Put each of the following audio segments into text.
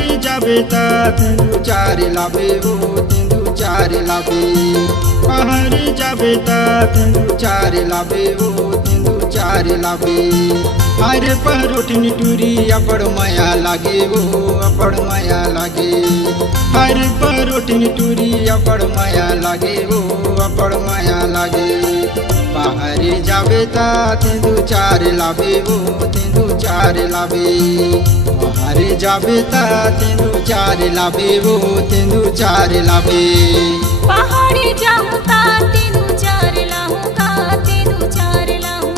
पहाड़ी जाबे ता तेंदु चार लाबे वो तेंदु चार लाबे। पहाड़ी जाबे ता तेंदु चार लाबे वो तेंदु चार लाबे। हर परोठनी टूरी अपड़ माया लागे वो अपड़ माया लागे। हर परोठनी टूरी अपड़ माया लागे वो अपड़ माया लागे। पहाड़ी जाबे ता तेंदु चार लाबे वो तेंदु चार लाबे। पहाड़ी जाबे ता तेंदु चार लाबे वो तेंदु चार लाबे। पहाड़ी जाऊं ता तेंदु चार लाऊंगा तेंदु चार लाऊं।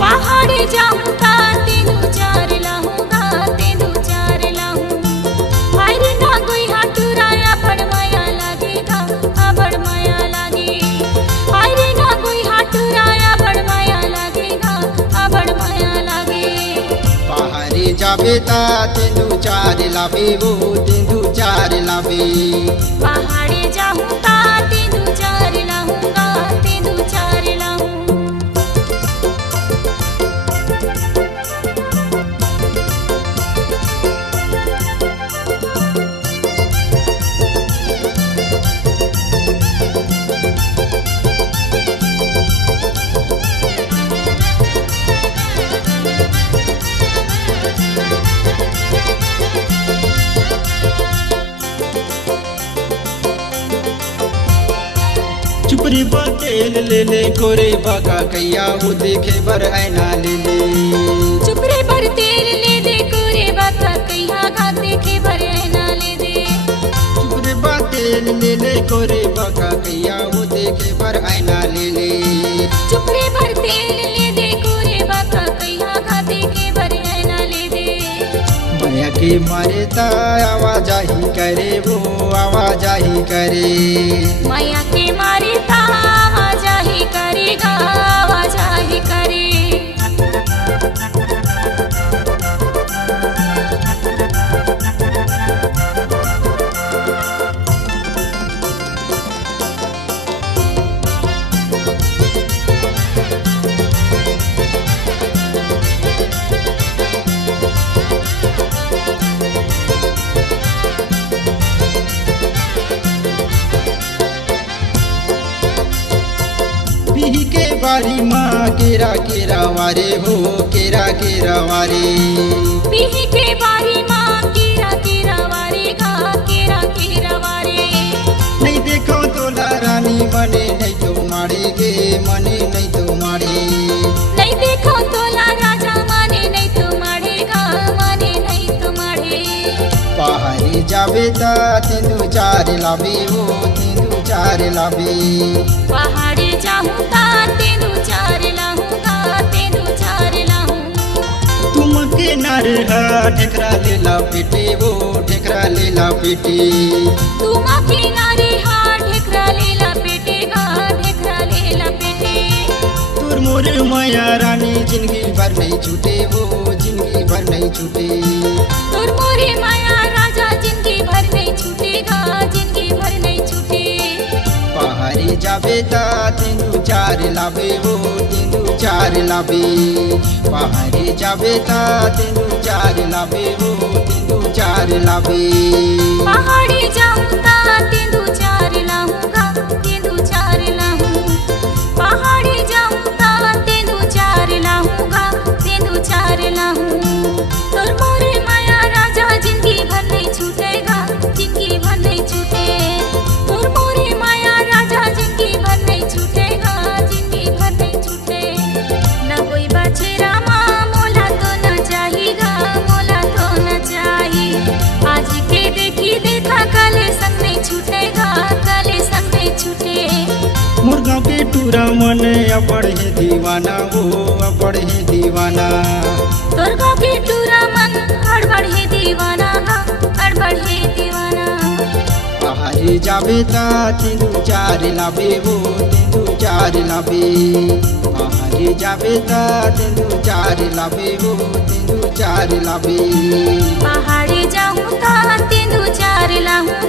पहाड़ी जाऊं ता तेंदु चार लाऊंगा तेंदु चार लाऊं। हर ना कोई हटुराया बड़ माया लागेगा बड़ माया लागे। हर ना कोई हटुराया बड़ माया लागेगा बड़ माया लागे। पहाड़ी जाबे ता तेंदु चार लाबे वो तेंदु चार लाबे। पहाड़ी जाऊं ता तेंदु चार लाऊंगा तेंदु चार लाऊं। चुपरी बतेल ले ले कोरे बाका कैया वो देखे बर ऐना ले ले। चुपरे पर तेल ले दे कोरे बाका कैया गा देखे बर ऐना ले दे। चुपरे बतेल ले ले कोरे बाका कैया वो देखे बर ऐना ले ले। चुपरे पर तेल ले दे कोरे बाका कैया गा देखे बर ऐना ले दे। माया के मारे ता आवाजाही करे वो आवाजाही करे। माया के मारे ता आवाजाही करेगा आवाजाही करे। पीही के बारी माँ केरा केरा वारे हो केरा केरा वारे। पीही के बारी माँ केरा केरा वारे गा केरा केरा वारे। नहीं देखो तो रानी मने नहीं तो मारे गे मने नहीं तो मारे। नहीं देखो तो राजा माने नहीं तो मारेगा माने नहीं तो मारे। पहाड़ी जाबे ता तेंदु चार लाबे वो तेंदु चार लाबे। पहाड़ी जाऊं ता तेंदु चार लाऊंगा तेंदु चार लाऊं। तुम के नारे हा ठेकरा ले ला पेटे वो ठेकरा ले ला पेटे। तुम किनारे हाथ ढेकरा ले ला पेटेगा ढेकरा ले ला पेटे। तुर मोरे माया रानी जिंदगी भर नहीं छूटे वो जिंदगी भर नहीं छूटे। तुर मोरे माया राजा जिंदगी भर नहीं छूटेगा जिंदगी भर नहीं छूटे। पहाड़ी जाबे ता तेंदु चार लाबे वो तेंदु चार लाबे। पहाड़ी जाबे ता तेंदु चार लाबे वो तेंदु चार लाबे। पहाड़ी जाऊं ता तेंदु चार लाऊंगा तेंदु चार लाऊं। पहाड़ी जाऊं ता तेंदु चार लाऊंगा तेंदु चार लाऊं। तुर मोरे माया राजा जिंदगी भर नहीं छूटेगा जिंदगी भर नहीं छूटे। तुर मोरे माया राजा जिंदगी भर नहीं छूटेगा जिंदगी भर नहीं छूटे। न कोई बचेरा माँ मोला तो न चाहिएगा मोला तो न चाहिए। आज के देखी देखा कल संग नहीं छूटेगा कल संग नहीं छूटे। मुर्गा के टूरा मन अपड़ है दीवाना वो अपड़ है दीवाना। दुर्गा के टूरा मन अड़बड़ है दीवाना अड़बड़ है दीवाना। पहाड़ी जाबे ता तेंदु चार लाबे वो तेंदु चार लाबे। पहाड़ी जाबे ता तेंदु चार लाबे वो तेंदु चार लाबे। पहाड़ी जाऊं ता तेंदु चार लाऊं